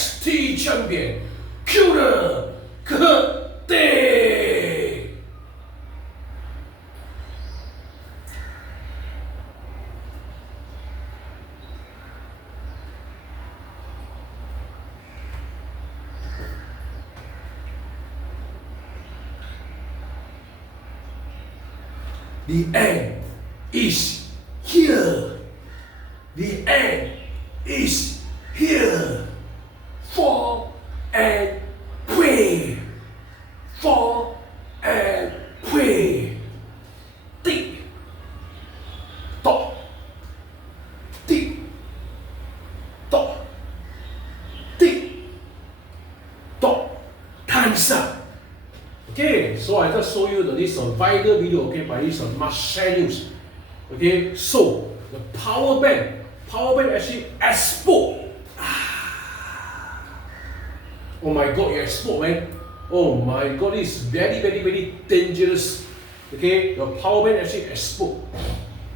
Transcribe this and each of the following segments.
NXT champion, Killer Day. The end is here. The end is here. Fall and pray. Fall and pray. Tick tock. Tick tock. Tick tock. Time's up. Okay, so I just show you this viral video, okay, by this Marshall News. Okay, so the power bank actually explode. Oh my god, it explode, man. Oh my god, this is very dangerous. Okay, the power bank actually explode.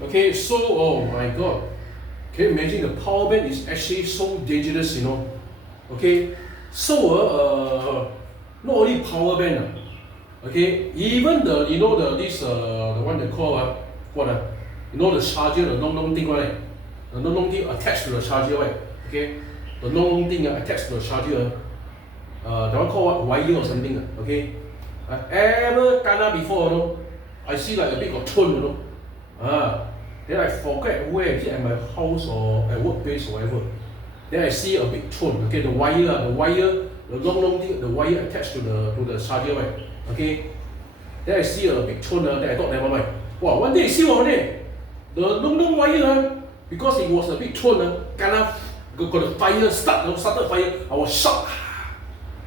Okay, so oh my god, can you imagine the power bank is actually so dangerous, you know? Okay, so not only power bank. Okay, even the the one they call the charger, the long thing, right? The long thing attached to the charger, right? Okay, the long thing attached to the charger. That one called what? Wire or something. Okay, I ever kena before, you know? I see like a bit of tone, you know. Then I forget where is it, at my house or at workplace or whatever. Then I see a big tone. Okay, the long thing, the wire attached to the charger, right? Okay, then I see a big tone, then I thought never mind. Wow, one day I see one day, the long wire, because it was a big tone, got the fire started fire. I was shocked.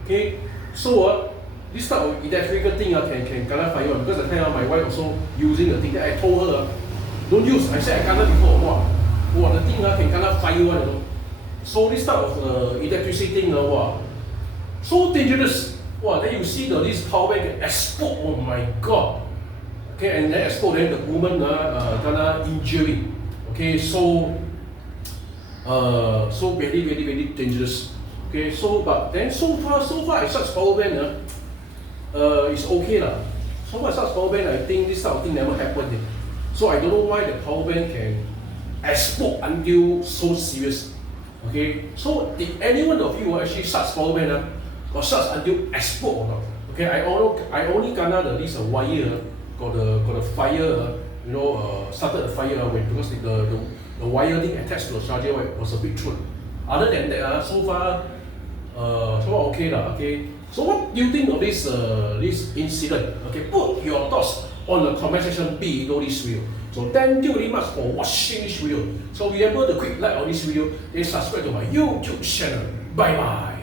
Okay, so this type of electrical thing can fire because at the time my wife also using the thing. That I told her, don't use. I said I kena before. Wow, the thing can fire one, you know. So this type of electricity thing, wow, so dangerous. Wow, then you see this power bank explode. Oh my god. Okay, and then explode, then the woman gonna injury. Okay, so very dangerous. Okay, so but then so far such power bank it's okay lah. So far such power bank, I think this type of thing never happened. So I don't know why the power bank can explode until so serious. Okay, so did anyone of you actually such power bank got such until explode or not? Okay, I only kena this wire got the fire, you know, started the fire because the wire thing attached to the charger was a big truth. Other than that, so far okay lah. Okay, so what do you think of this incident? Okay, put your thoughts on the comment section below this video. So thank you very much for watching this video. So remember to click like on this video and subscribe to my YouTube channel. Bye bye.